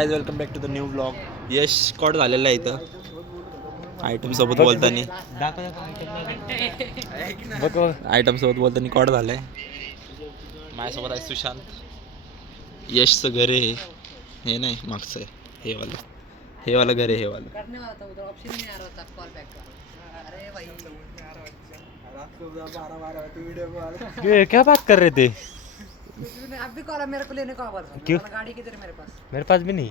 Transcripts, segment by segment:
Guys welcome back to the new blog. यश कॉड झालेला आहे इथं आयटम सोबत बोलताना. आयटम सोबत बोलताना कॉड झालाय. माझ्यासोबत आहे सुशांत. यशचं घर आहे हे नाही मागचं आहे हे वाला घर आहे हे वाला. क्या बात कर रहे थे? अब भी कॉल मेरे को लेने को आवाज क्यों? गाड़ी किधर है मेरे पास भी नहीं.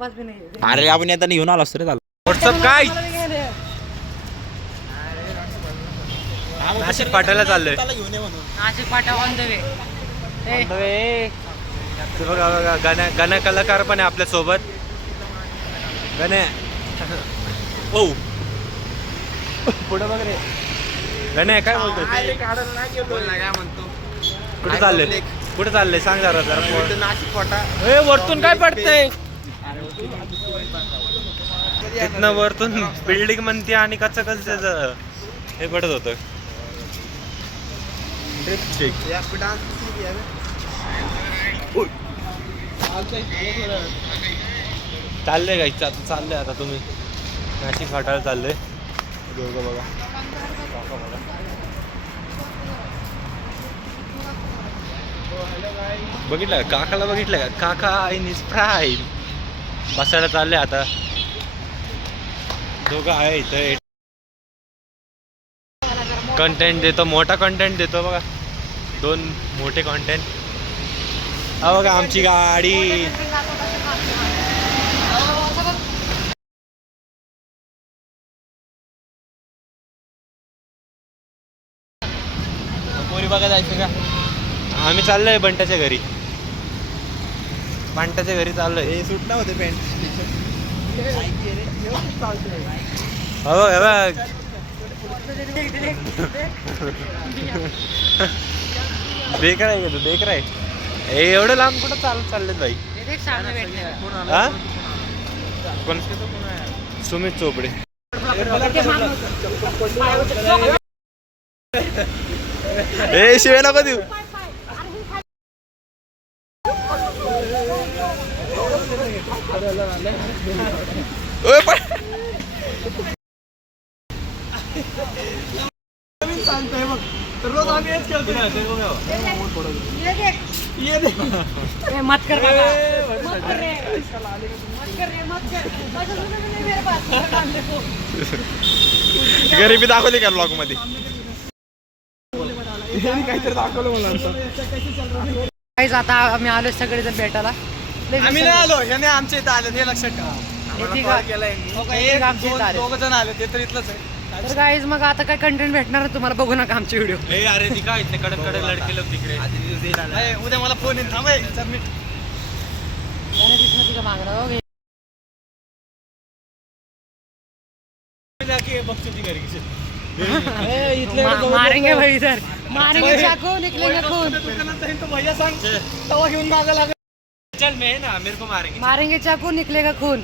पास भी नहीं है. अरे आपण आता घेऊन आलो असतो रे झालं. व्हॉट्सअप काय नाशिक फाटायला चाललोय. Nashik Phata on the way. बघा बघा गाण्या कलाकार पण आहे आपल्या सोबत. गण्या ओ पुढे बघ रे. गण्या काय बोलतो? कुठे चालले सांग जरा नाशिक फाटा वरतून काय पडतंय तिथनं वरतून बिल्डिंग म्हणते आणि कसं त्याचं हे पडत होतं. चाललंय का इच्छा चाललंय आता तुम्ही नाशिक फाटायला चाललंय. बघा बघितलं का काकाला? बघितलं का काका इन इज प्राईम बसायला चालले आता. दोघं आहे इथं. कंटेंट देतो मोठा कंटेंट देतो बघा. 2 मोठे कंटेंट. हा बघा आमची गाडी. पोरी बघा जायचं का? आम्ही चाललोय बंटाच्या घरी. बंटाच्या घरी चाललोय. हे सुटला होते पॅन्ट हो बघ बेकर आहे का तू? बेकर आहे एवढं लांब कुठं चाललेत भाई? हा कोण? सुमित चोपडे. ए शिवाय नको देऊ. सांगतोय बघ रोज आम्ही हेच खेळतो. मत कर गरिबी दाखवली का ब्लॉग मध्ये? काहीतरी दाखवलं मला. आता आम्ही आलो सगळेजण भेटायला. आम्ही नाही आलो याने आमच्या इथं आले हे लक्षात ठेवा. दोघ जण आले ते तर इथलंच आहे. तर गाईज मग आता काय कंटेंट भेटणार तुम्हाला बघू नका आमचे व्हिडिओ. अरे ती काय कडक लडके लोक तिकडे. उद्या मला फोन येईल थांब सबमिट. मारेंगे भाई सर मारेंगे चाकू निकलेंगे खून. भैया सांग तवा घेऊन मागा लागेल. चल मैं ना मेरे को मारेंगे चाकू निकलेगा खून.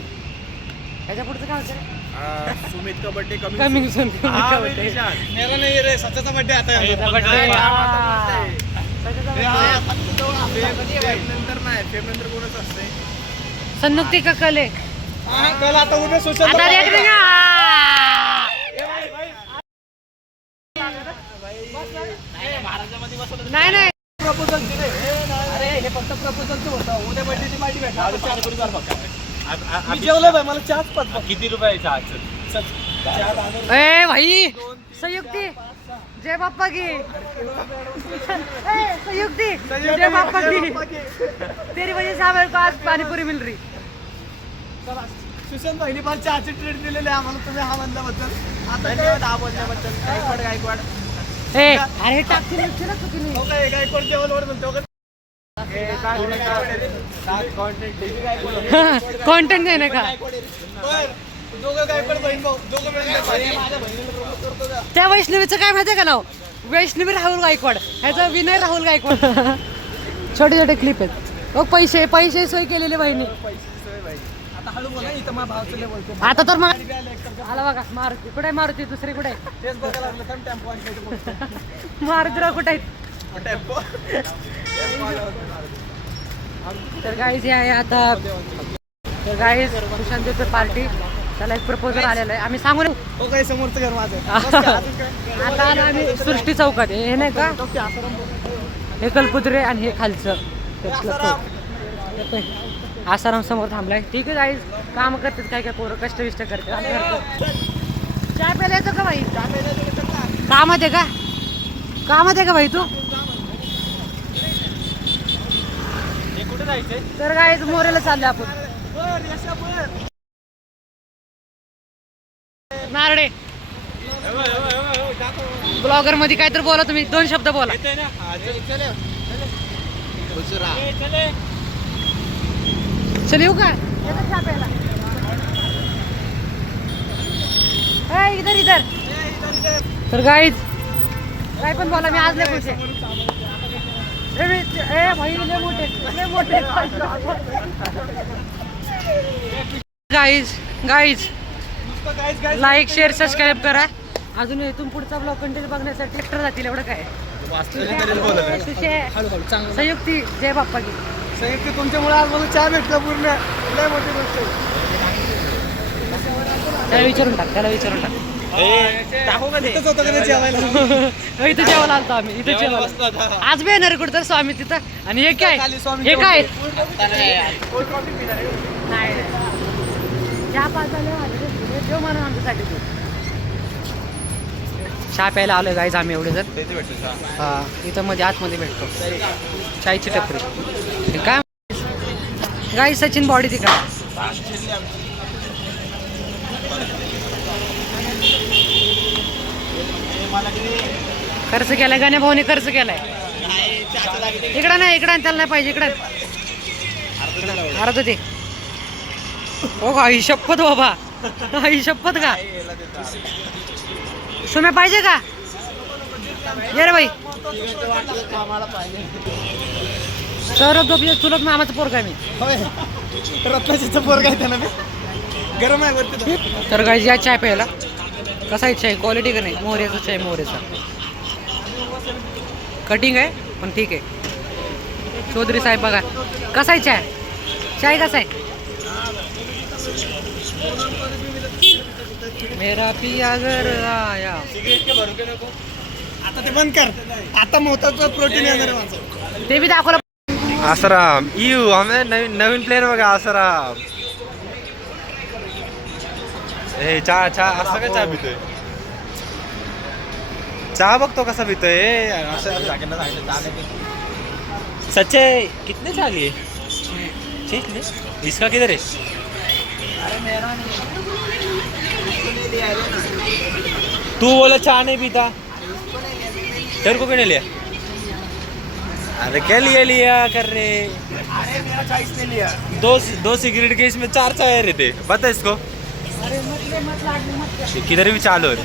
त्याच्या पुढचं काय होतं? सुमित का बर्थडे कमिंग सून. मेरा नाही रे सचाचा बर्थडे आता आहे. नंतर नाही फेब नंतर कोणच असते. सन्नुक्ती का कल आहे. कल आता उद्या सुशांत. नाही नाही प्रपोजल दिले. अरे हे फक्त प्रपोजलचं होतं. उद्या बर्थडेची पार्टी भेटणार. मी जेवलं बाई मला चहाच पत. किती रुपये चहा? ए भाई संयुक्ती जय बाप्पा की. संयुक्ती जय बाप्पा की. तेरी वजह से हमें आज पाणीपुरी मिल रही. सुशांत भाईने मला चहाची ट्रीट दिलेली आम्हाला तुम्ही हा म्हणल्याबद्दल. आता हा बोलल्याबद्दल गायकवाड. अरे टाकतील गायकवाड जेवणवर म्हणतो. कॉन्टेंट आहे ना का? त्या वैष्णवीचं काय माहितीये का नाव? वैष्णवी राहुल गायकवाड. ह्याचा विनय राहुल गायकवाड. छोटे छोटे क्लिप आहेत. पैसे सोय केलेले बहिणी. आता तर मग आला बघा मारुती. कुठे मारुती? दुसरी कुठे? मारुतीराव कुठे आहेत? तर गाईज आहे आता तर गाईज सुशांतचं पार्टी, त्याला एक प्रपोजल आलेलं आहे. आम्ही सांगू नये काही समोरचं घर माझं. आता आलो आम्ही सृष्टी चौकात. हे नाही का, हे कलपुत्रे आणि हे खालचं आसाराम समोर थांबलाय. ठीक आहे गाईज, काम करतात काय काय पोरं, कष्ट विष्ट करतात. चहा प्यायला येतो का भाई? कामात आहे का? कामात आहे का भाई तू? कुठे जायचंय? तर गाईज मोरेला चालले आपण. नारडे ब्लॉगर मध्ये काय तर बोला तुम्ही, 2 शब्द बोला. चल येऊ का? येतो चहा प्यायला. ए, इधर इधर. तर गाईज काय पण बोला, मी आज लय खुश आहे. ए भाई लय मोठे लय मोठे. गाईज लाईक शेअर सबस्क्राईब करा. अजून इथून पुढचा ब्लॉग कंटिन्यू बघण्यासाठी ट्रॅक्टर जातील. एवढं काय संयुक्ती जय बाप्पा की. संयुक्त तुमच्यामुळे आज मला चहा भेटला पूर्ण. लय मोठी गोष्ट आहे. त्याला विचारून टाक. टाकू का ते? इथंच होतं का नाही जेवायला? इथं जेवायला आलतो आम्ही. इथं जेवायला आज बी येणार कुठं तर स्वामी तिथं. आणि हे काय, हे काय नाही चहा पाजायला जेव म्हणून आमच्यासाठी तू. चहा प्यायला आलोय गाईज आम्ही एवढे जर. हा इथं मध्ये आतमध्ये भेटतो चायची टपरी. काय गाई सचिन बॉडी ती का? खर्च केलाय गाण्या भाऊने, खर्च केलाय. इकडं नाही, इकडं त्याला नाही पाहिजे. इकडं अर्ध ते. हो का, आई शपथ बाबा, आई शपथ का? सुम्या पाहिजे का? ये रे बाई. सौरभ दोपी चुलत मामाचं पोरगा मी. होय, रत्नाजीचं पोरग आहे त्याला. गरम आहे वरती. तर गाईज या चाय प्यायला. कसा आहे चाय, क्वालिटी का नाही? मोहऱ्याचा चाय, मोहऱ्याचा कटिंग आहे पण ठीक आहे. चौधरी साहेब बघा कसा आहे चाय, चाय कसा आहे? मेरा पिया घर आया. आता ते बंद कर. आता मोताचं प्रोटीन येणार माझं. ते बी दाखवलं. आसाराम आम्ही नवीन प्लेअर बघा आसाराम. ए चहा असं काय चहा पितोय? चहा बघतो कसा पितोय. सच्चे कितने चाह लिए? इसका किधर है? तू बोला चाह नहीं पीता, तेरे को क्यों नहीं लिया? अरे क्या लिया कर रहे? अरे मेरा चॉइस नहीं लिया. दो सिगरेट के इसमें 4 चाय रहते. बता इसको किधर भी चालू है.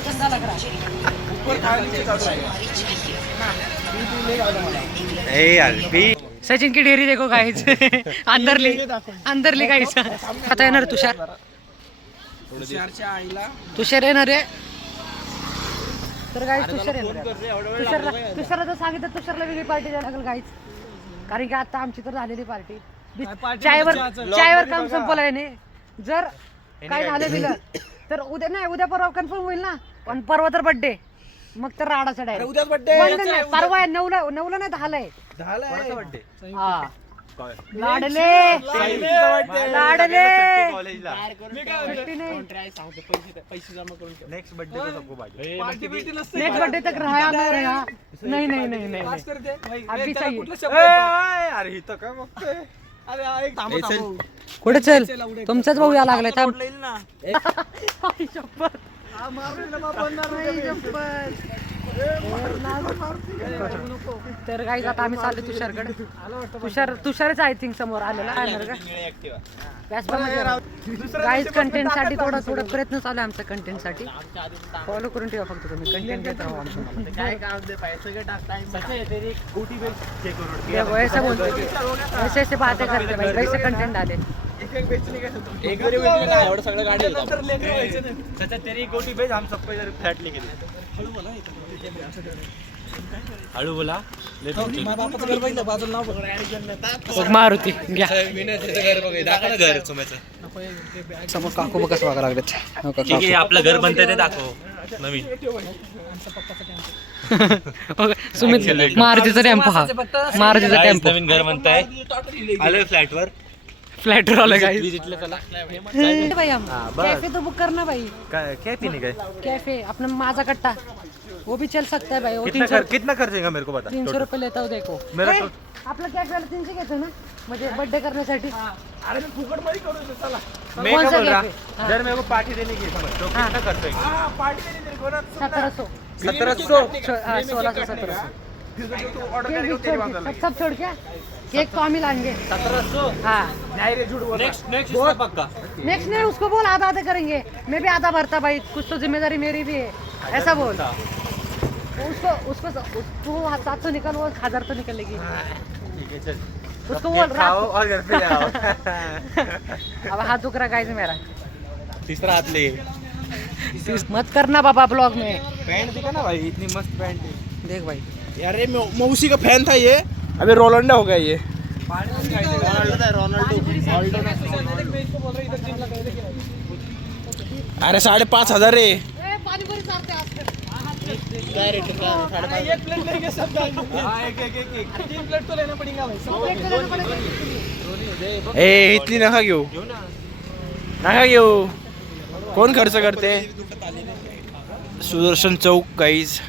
ए यार पी. सचिन की डेरी देखो गाईज. अंदरली गाईज. आता येणार तुषार. तुषार येणार आहे. तर गाईज तुषार येणार. तुषारला जर सांगितलं तुषारला वेगळी पार्टी द्यायला लागेल गाईज. कारण की आता आमची तर झालेली पार्टी. चायवर काम संपलं आहे. जर काय झालं दिलं तर उद्या नाही, उद्या परवा कन्फर्म होईल ना. पण परवा तर बर्थडे, मग तर राडाचा डायरेक्ट. उद्याच बर्थडे. नाही परवा आहे, 9ला नाही 10ला आहे. हा लाडले नेक्स्ट बर्थडे को सबको बाकी. नेक्स्ट बर्थडे तक रहा नहीं अभी चाहिए. अरे इथं काय बघतोय? कुठे चल, तुमचाच भाऊ या लागलाय. थांब. आई शपथ. तर गाईज आता आम्ही चाललो तुषारकडे. तुषारच आय थिंक समोर आलेला गाईज. कंटेंट साठी थोडा प्रयत्न चालू आहे आमचा. कंटेंट साठी फॉलो करून ठेवा फक्त तुम्ही. कंटेंट देत राहू ऐसा बोलतो, ऐसे बातें करते भाई, वैसे कंटेंट डाले. एवढं सगळं गाडी तेरी गोटी भेज, हम सबको इधर फ्लैट लेके दे. हळू बोला. बापाचं घर बघितलं बाजूला नाव बघ. मारुती घ्या घर सुम्याचं. समोर काकू बघ कसं वागा लागलेत. हो का, ठीक आहे, आपलं घर बनतंय ते दाखव नवीन. सुमित मारुतीचा टेम्पो हा मारुतीचा Guys, टेम्पो नवीन घर बनतंय. आलोय फ्लॅटवर. फ्लॅटवर आलं काय विजिटला चला. भाई हम कैफे तो बुक करना भाई. क्या पीने का है? कैफे अपना माझा कट्टा वो भी चल सकता है भाई. वो कितना खर्चेगा मेरे को बता. 300 रुपये लेता हो देखो. मेरा ए, आपलं कॅफेला 300 घेतो ना म्हणजे बर्थडे करण्यासाठी. अरे मी फुकट मध्ये करू दे, चला. मैं कौन क्या सा बोल रहा कैफे? हाँ. जर मेरे को पार्टी देने की समझ तो कितना खर्च होगा? हा, पार्टी देली तेरी कोणात? 1700 1700. 1600 तू ऑर्डर करेगा तेरी बात अलग. सब छोड़ के केक तो हम ही लाएंगे. 1700. हाँ नाही रे, झूठ बोल रहा. नेक्स्ट पक्का. नेक्स्ट नहीं उसको बोल आधा आधा करेंगे. मैं भी आधा भरता भाई, कुछ तो जिम्मेदारी मेरी भी है. ऐसा बोल उसको 700 निकल वो 1000 तो निकलेगी. ठीक है चल. उसको बोल खाओ रात और घर पे आओ. अब हाथ दुख रहा गाइस मेरा. तीसरा हाथ ले. मत करना बाबा ब्लॉग में. पैंट दिखा ना भाई, इतनी मस्त पैंट है. देख भाई यार ये मौसी का फैन था ये, अभी रोनाल्डो हो गया ये. अरे 5,500 रे. ए इतनी नका घेऊ, नका घेऊ. कोण खर्च करते? सुदर्शन चौक गाईज.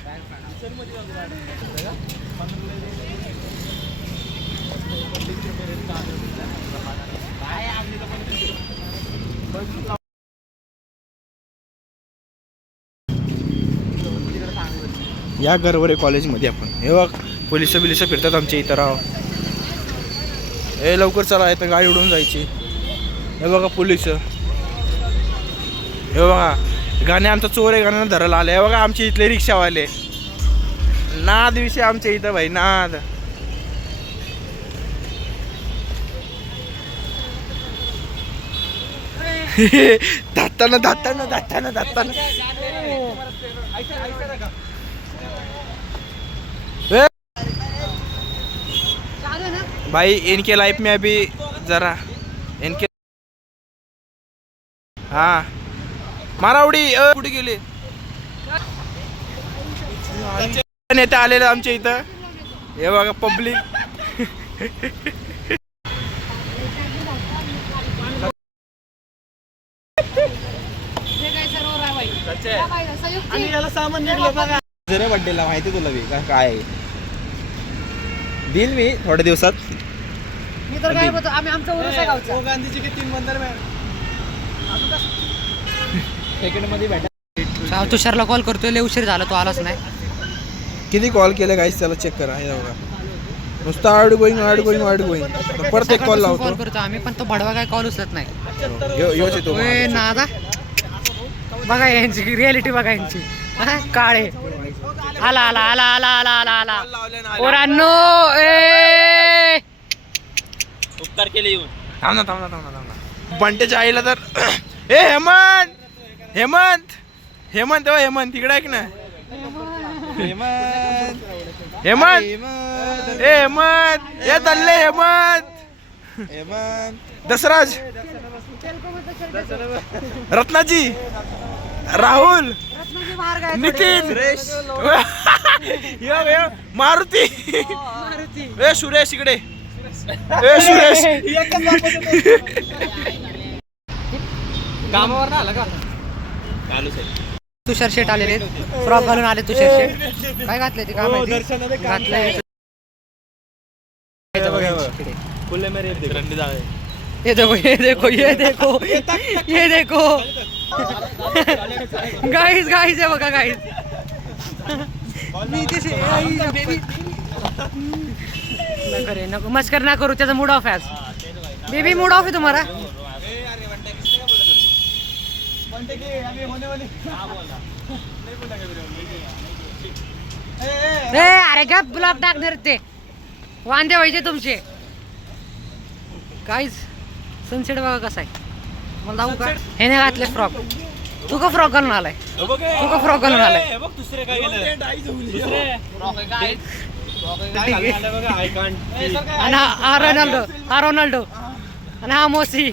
या गरवरे कॉलेजमध्ये आपण हे बघ पोलिस फिरतात आमच्या इथं. राव हे लवकर चला, इथं गाडी उडून जायची. हे बघा पोलिस, हे बघा गाणे आमचा चोर आहे गाण्यानं धरायला आले. हे बघा आमचे इथले रिक्षावाले. नाद विषय आमच्या इथं भाई, नाद. धाताना धाताना धाताना धाताना. भाई इनके लाइफ में अभी जरा इनके हाँ मारा उडी कुठे गेले नेते आलेले आमच्या इथं. हे बघा पब्लिक. जरा बड्डेला माहिती तुला बी का काय देईल मी थोड्या दिवसात. मी तर काय बोलतो, आम्ही आमचा उरूस आहे गावचा. गांधीजी के 3 बंदर में सेकंड मध्ये भेटा. तुषारला कॉल करतोय, लय उशीर झाला, तो आलाच नाही. किती कॉल केले गाईस त्याला चेक करा. हे बघा नुसतं आउट गोईंग परत एक कॉल लावतो. कॉल करतो आम्ही, पण तो भडवा काय कॉल उचलत नाही. योच येतो. ओय नादा बघा यांची रियालिटी, बघा यांची. हा, काळे आला आला आला आला आला आला आला पोरांनो. ए उपकार केले येऊन. थांबना बंटेच्या आईला तर ए हेमंत हेमंत हेमंत हो हेमंत तिकडे ऐक ना. हेमंत हेमंत ए हेमंत ए दल्ले हेमंत दसराज रत्नाजी राहुल नितीन मारुती ए सुरेश इकडे. ए सुरेश कामावर आला का? चालूच आहे. तुषार शेट आलेले, फ्रॉक घालून आले तुषार शेट. काय घातले ते काय माहिती घातलंय. खुले मेरे रंडी जावे. ये देखो ये देखो ये देखो ये देखो गाइस गाइस है बघा गाइस. नीचे से बेबी नको मस्कर ना करू, त्याचा मूड ऑफ आहे आज. बेबी मूड ऑफ आहे तुम्हाला. अरे का ब्लॉक टाकणार ते वांदे व्हायचे तुमचे. गाईज सनसेट बघा कसा आहे. मला दाखवू का? ह्याने घातले फ्रॉक. तू का फ्रॉक घालून आलाय तू का फ्रॉक घालून आलाय दुसरे काय गेलं आणि हा रोनाल्डो आणि हा मोसी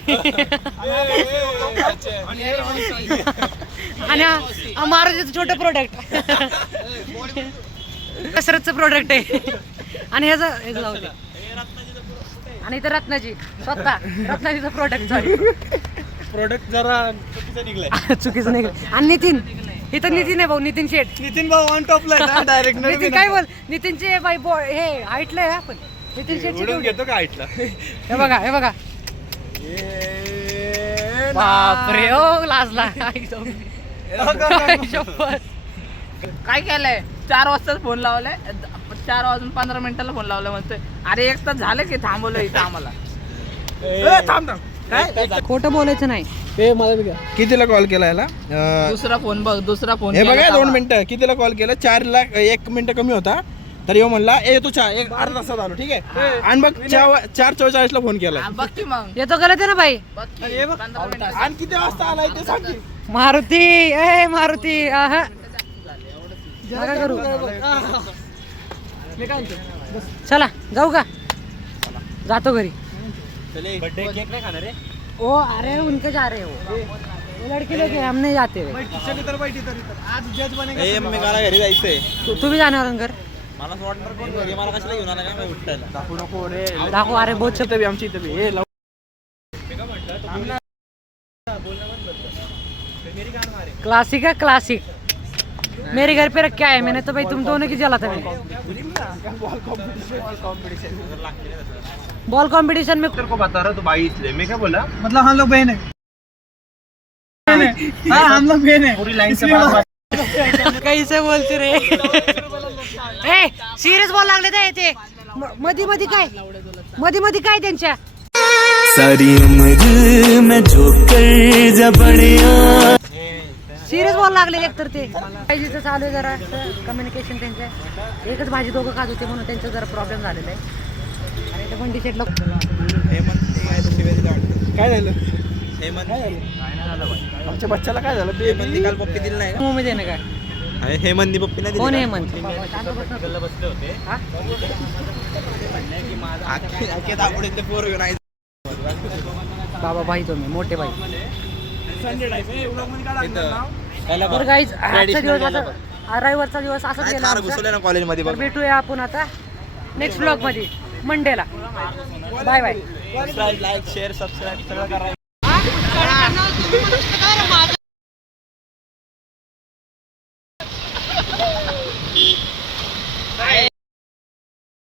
आणि हा महाराजाचं छोटं प्रोडक्ट कसरतचं प्रोडक्ट आहे आणि ह्याचं जाऊ दे आणि इथं रत्नाजी स्वतः रत्नाजीचं प्रोडक्ट सॉरी प्रोडक्ट जरा चुकीचं निघलाय चुकीचं नाही आणि नितीन इथं नितीन आहे भाऊ नितीन शेठ नितीन भाऊ ऑन टॉपला डायरेक्ट नितीन काय बोल नितीनचे बाई हे हाईटला आपण नितीन शेठ घेतो का हाईटला हे बघा बापरे ओ लाजला काय केलंय 4 वाजताच फोन लावलाय 4 वाजून 15 मिनिटाला फोन लावलाय म्हणतोय अरे 1 तास झालं की थांबवलं इथं आम्हाला काय खोटं बोलायचं नाही कितीला कॉल केला याला दुसरा फोन बघ दुसरा फोन हे बघा 2 मिनिटं कितीला कॉल केला 1 मिनिटं कमी होता तर येऊ म्हणला तू एक अर्धा तासात आलो ठीक आहे आणि बघ 4:44 ला फोन केला बघ की मग येतो गलत आहे ना बाई बघ की 15 मिनिटं आणि किती वाजता आलाय ते सांग की. मारुती आहा नका करू चला जाऊ का जातो घरी बर्थडे केक नाही खाणार रे ओ अरे उनके जा रहे हो वो लड़के लोग हैं, हम नहीं जाते हुए। आज जज बनेगा ए मी मला घरी जायचंय तू भी जाणार घर मला असं वाटणार कोण घरी मला कशाला घेऊन आला काय माहिती उठायला दाखवू नको रे दाखव अरे बहुत इथं बी आमची इथं बी हे लाव क्लासिक है क्लासिक मेरे घर पे रख के आए मैंने तो भाई तुम दोनों की जला था मैंने बॉल कंपटीशन में तेरे को बता रहा तू भाई इसलिए मैं क्या बोला मतलब हम लोग बहन है हाँ हम लोग बहन है पूरी लाइन से बात कैसे बोलते रे ए सिरियस बॉल लागले ते मधी मधी काय त्यांच्या सारी उम्र में जोकर जबड़िया सिरियस बॉल लागले एकतर ते भाजीचं चालू आहे जरा कम्युनिकेशन त्यांचं एकच भाजी दोघं खात होते म्हणून त्यांचा जरा प्रॉब्लेम झालेला आहे आणि ते बंडी शेटला काय झालं हेमंत आमच्या बच्चाला काय झालं हेमंत काल पप्पी दिली नाही मूव मध्ये ना काय हेमंत पप्पी नाही कोण दिली हेमंत हा? पोर घेऊन आहे बाबा भाई तुम्ही मोठे भाई त्याला तर गाईज आजचा दिवस आता रविवारचा दिवस असाच गेला कार आमचा. घुसवले ना कॉलेजमध्ये तर बघ भेटूया आपण आता नेक्स्ट ब्लॉग मध्ये मंडेला bye bye like share subscribe सगळं करा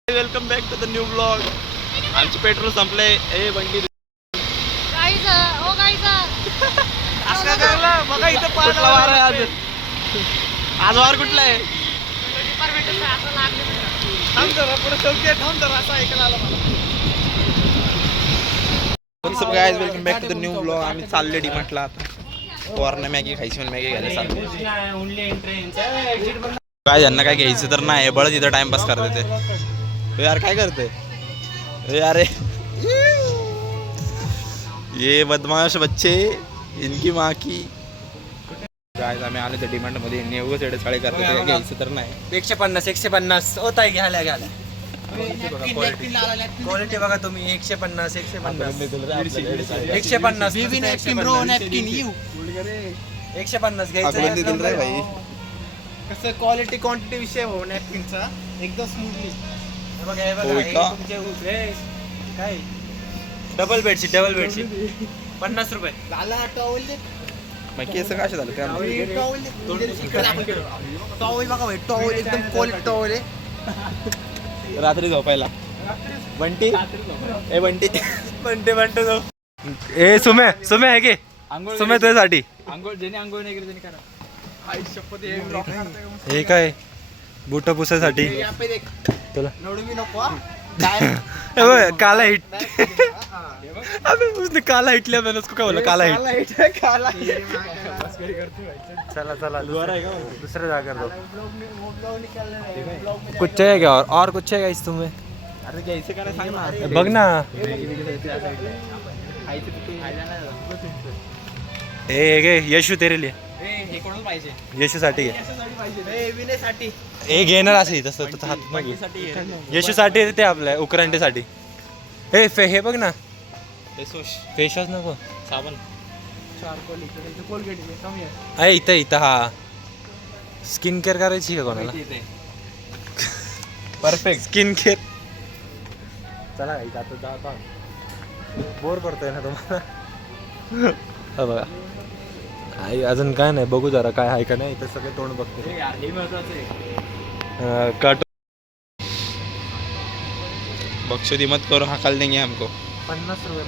welcome back to the new blog आमचे पेट्रोल संपले ए बंडी बघा इथं कुठला वार आहे आज वार कुठला आहे guys welcome back to the new blog आम्ही चालले डीमार्टला आता पोरांना मॅगी खायची म्हणून मॅगी घ्यायला चाललो काय यांना काय घ्यायचं तर नाही बळच इथं टाइमपास करते ते यार काय करते अरे ये बदमाश बच्चे इनकी माँ की गाइस आम्ही आले तर डिमांड मध्ये नेवगच एवढे साडे करते ते घ्यायचं तर नाही 150 होता है घ्यायला क्वालिटी बघा तुम्ही 150 आकलून देतील रे भाई कसं क्वालिटी क्वांटिटी विषय हो नॅपकिनचा एकदम स्मूथली होय का? काय डबल बेडशीट 50 रुपये मग केस काय झालं काय टॉवेल बघा भाई टॉवेल एकदम क्वालिटी टॉवेल आहे रात्री झोपायला बंटी ए बंटी बंटे जाऊ ए सुमे आहे की सुमे तुझ्यासाठी आंघोळ ज्याने आंघोळ नाही केली त्याने करा हे काय बुट पुसायसाठी तुला काला हिट अबे उसने काला हिट लिया मैंने उसको क्या बोला काला हिट चला दूसरे जाकर दो कुछ चाहिए क्या और कुछ चाहिए इस तुम्हें अरे घ्यायचं काय सांग ना बघ ना हे यशू तेरे लिए हे कोणाला पाहिजे यशूसाठी घे हे विनेसाठी हे घेणार असे तसं तर हात नको यशूसाठी ते आपल्या उकरांटीसाठी हे बघ ना फेशवॉश नको साबण चारकोल इकडे कोलगेट कमी आहे अरे इथं हा स्किन केअर करायची का कोणाला परफेक्ट स्किन केअर चला आता बोर करतोय ना तुम्हाला हा बघा काही अजून काय नाही बघू जरा काय आहे का नाही इथं सगळे तोंड बघते कट बख्शोदी मत करो हकल देंगे हमको 50 रुपये